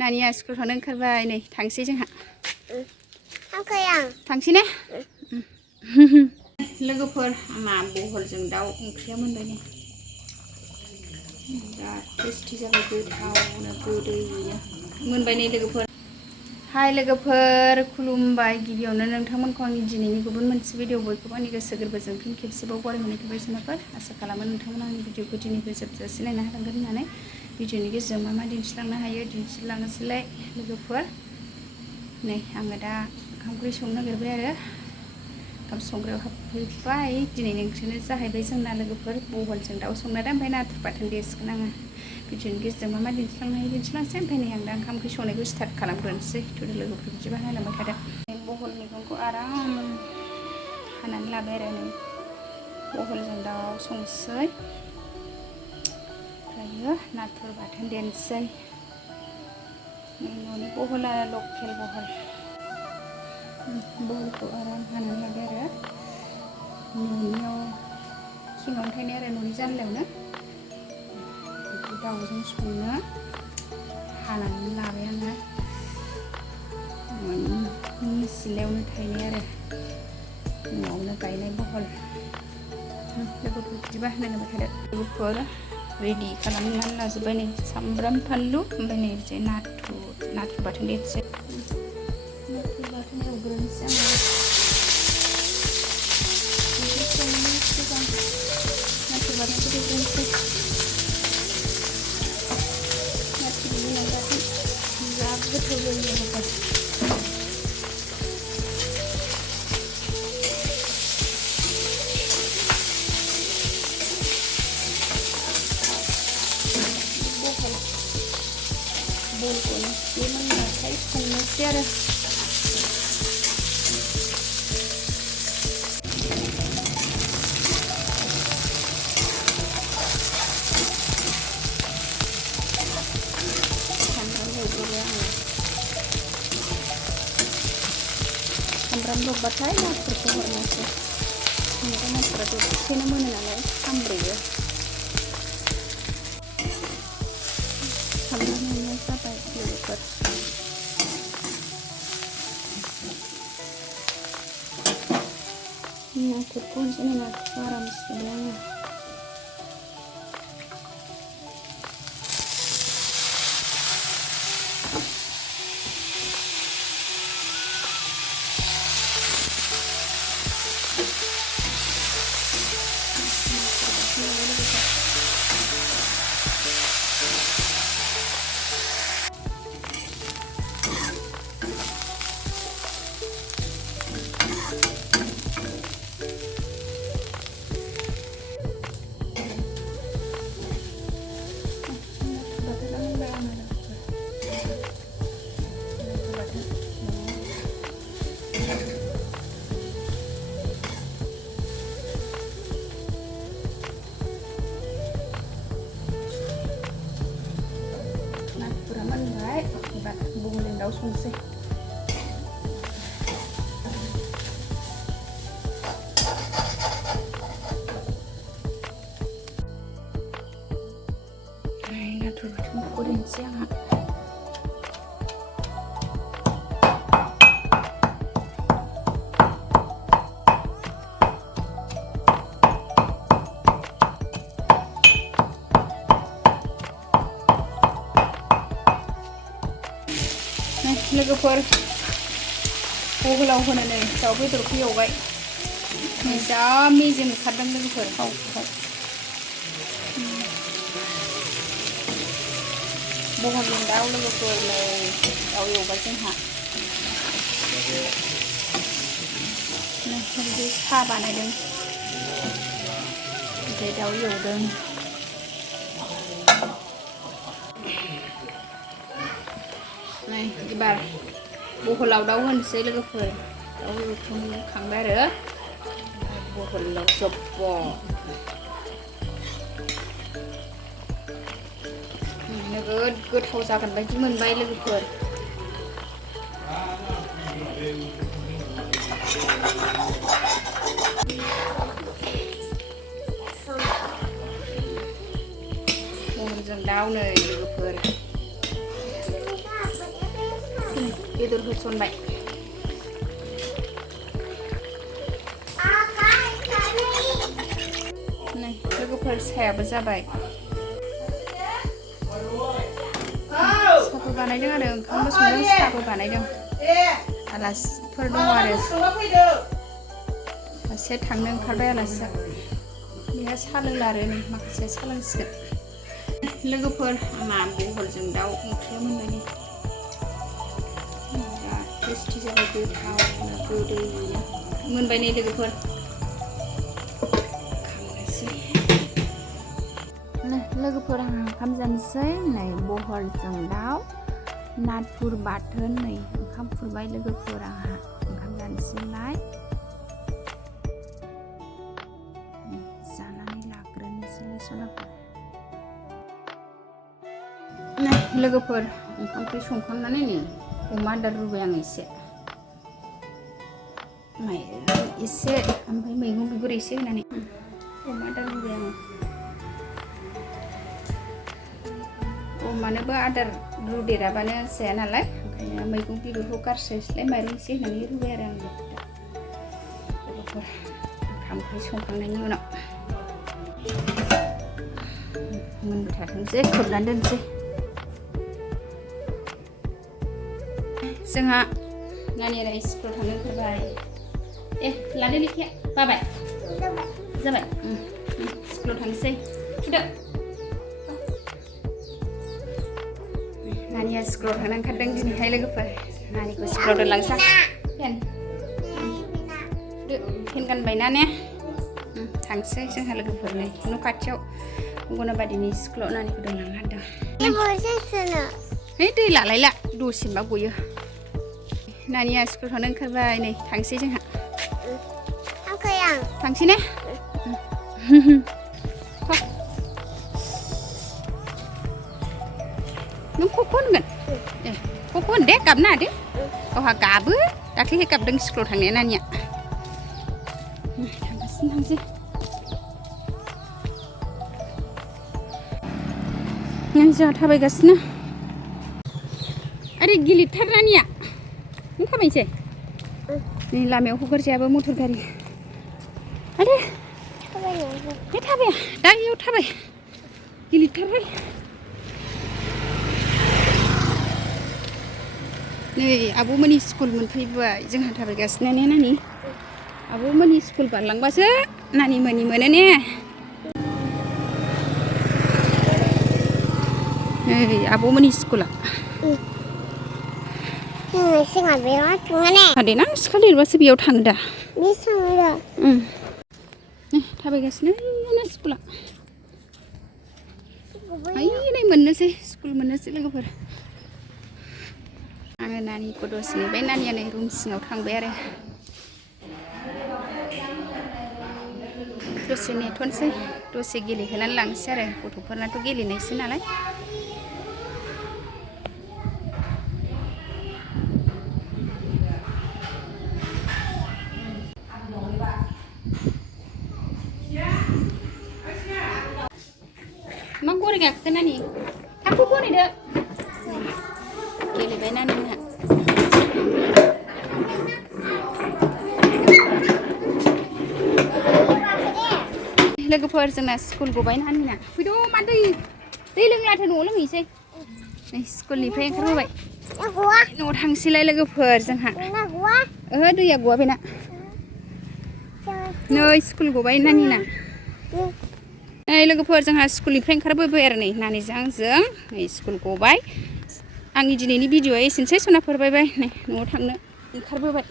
नानिया school थांनो ओंखारबाय नै थांसै जोंहा थांसै ने लोगोफोर आंना बहलजों दाउ ओंख्रिया मोनबाय नै दा टेस्टि जाबाय गोथावनो गोदैनो मोनबाय नै लोगोफोर हाय लोगोफोर खुलुमबाय गिबियावनो नोंथांमोनखौ आंनि दिनैनि गुबुन मोनसे भिडिअ बयखौबो आंनि गोसो गोरबोजों फिन खेबसेबाव बरायहरनाय थाबाय जुनाफोर आसा खालामो नोंथांमोना आंनि भिडिअखौ दिनैफ्राय जोबजासे नायनो हालांगोन होननानै भिडिअनि गेजेरजों मा मा दिन्थिलांनो हायो दिन्थिलांनोसैलाय लोगोफोर नै आङो दा ओंखाम ओंख्रि संनो नागिरबाय आरो ओंखाम संग्रायाव हाबफैबाय दिनैनि ओंख्रियानो जाहैबाय जोंना लोगोफोर बहलजों दाउ संनाय ओमफ्राय नाथुर बाथोन देसिगोन आङो भिडिअनि गेजेरजों मा मा दिन्थिलांनो हायो दिन्थिलांसै ओमफ्राय नै आं दा ओंखाम ओंख्रि संनायखौ स्टार्ट खालामग्रोनोसै थुदो लोगोफोर बिदिबा नायलांबाय थादो बहल मैगंखौ आराम हानानै लाबाय आरो नै बहलजों दाउ संसै ओमफ्रायो नाथुर बाथोन देनोसै न'नि बहल आरो लकेल बहलखौ आराम हानानै लाबाय आरो न'नियाव सिङावनो थायनाय आरो न'नि जानलायावनो दाउजों संनो हानानै लाबाय आङो न'नि सिलायावनो थायनाय आरो न'आवनो गायनाय बहल लोगोफोर बिदिबा नायलांबाय थादो लोगोफोर रेडि खालामनानै लाजोब्बाय नै सामब्राम फानलु ओमफ्राय नै बिदि नाथुर बाथोन देनोसै नाथुर बाथोन एवग्रोनोसै आङो नाथुर बाथोनखौ देग्रोनोसै नाथुर बिलाइ बाथोन जा गोथाव जायो लोगोफोर बहलखौनो एसे मोनबाथाय संनोसै आरो सामब्राम रबबाथाय नाथुरखौ हरनोसै ओमफ्राय नाथुरा दसेनो मोनो नालाय खामब्रेयो सामब्राम एवनाया जाबाय लोगोफोर नाथुरखौ होनसै नाथुरखौ आराम सुबाय आङो बहलजों दाउ संसै नाथुर बाथोनखौ देनोसै आंहा लोगोफोर बहलाव होनो नै दाउ बेदरखौ एवबाय नै जा मेजेम ओंखारदों लोगोफोर बहलजों दाउ लोगोफोर नै दाउ एवबाय जोंहा बिदि साहा बानायदों ओमफ्राय दाउ एवदों नै एबार बहलाव दाउ होनोसै लोगोफोर दाउ एवखांबाय आरो बहलाव जब्ब नोगोद गोथाव जागोन बायदि मोनबाय लोगोफोर बहलजों दाउ नै लोगोफोर बेदर होसनबाय। नै लोगोफोर सायाबो जाबाय। साहाबो बानायदों आरो ओंखामबो संदों साहाबो बानायदों। आलासिफोर दङ आरो सासे थांनो ओंखारबाय आलासिया। बेहा साहा लोंला आरो नै माखासेया साहा लोंसिगोन। लोगोफोर आंना बहलजों दाउ ओंख्रिया मोनबाय नै। दा टेस्टि जाबाय गोथावनो गोदैनो मोनबाय नै लोगोफोर। लोगोफोर आंहा ओंखाम जानोसै नै बहलजों दाउ नाथुर बाथोन नै ओंखाम खुरबाय लोगोफोर आंहा ओंखाम जानोसैलाय जानानै लाग्रोनोसै सनाफोर। नै लोगोफोर ओंखाम ओंख्रि संखांनानै नै अमा आदार रुबाय आं एसे माइरं एसे ओमफ्राय मैगं बिगुर एसे होनानै अमा आदार रुबाय आङो। अमानोबो आदार रुदेराबानो जाया नालाय ओंखायनो मैगं बिगुरखौ गारस्लायस्लाय माइरं एसे होनानै रुबाय आरो आङो लोगोफोर ओंखाम ओंख्रि संखांनायनि उनाव मोनबाय थाथोंसै खोबनानै दोनसै। जोंहा नानिया स्कुलाव थांनो ओंखारबाय। लादो लेखाया बाबाय जाबाय स्कुलाव थांनोसै फुदो। नानिया स्कुलाव थांनो ओंखारदों दिनैहाय लोगोफोर। नानिखौ स्कुलाव दोनलांसै फेन गानबायना ने थांसै जोंहा लोगोफोर नै न' खाथियाव अंगनाबादिनि स्कुलाव नानिखौ दोनलांनो हादों। है दै लालायला दसेबा गयो। नानिया स्कुलाव थांनो ओंखारबाय नै थांसै जोंहा। थांसै ने नों खख' होनगोन खख' होन दे गाबना दे गावहा गाबो दाख्लैहाय गाबदों स्कुलाव थांनाया नानिया। थांगासिनो थांसै जोंहा थाबायगासिनो। आरे गिलिरथार नानिया नों थाबायनोसै नै लामायाव हगारजायाबो मटर गारि। आरे बे थाबाया दा इयाव थाबाय गिलिरथारहाय। नै आब'मोननि स्कुल मोनफैबाय जोंहा थाबायगासिनो ने नानि। आब'मोननि स्कुल बारलांबासो नानि मोनि मोनो ने। नै आब'मोननि स्कुला देनां सिखा लिरबासो बेयाव थाङो दा थाबायगासिनो स्कुला। नै मोननोसै स्कुल मोननोसै लोगोफोर। आङो नानिखौ दसे नेबाय नानिया नै रुम सिङाव थांबाय आरो दसे नेथ'नोसै दसे गेलेहोनानै लांसै आरो गथ'फोरनाथ' गेलेनायसो नालाय। मा गराय गाखोखो नानि थाबखौ बनायदो गेलेबाय नानिमोनहा। लोगोफोर जोंना स्कुल गबाय नानिना फैद' मा दै लोंलाथो न'आव लोंहैसै नै स्कुलनिफ्राय ओंखारबोबाय न'आव थांसैलाय लोगोफोर जोंहा। ओहो दैया गवा बेना नै स्कुल गबाय नानिना। नै लोगोफोर जोंहा स्कुलनिफ्राय ओंखारबोबाय आरो नै नानिजों आंजों नै स्कुल गबाय। आंनि दिनैनि भिडिअ'आ एसेनोसै सनाफोर बाय बाय नै न'आव थांनो ओंखारबोबाय।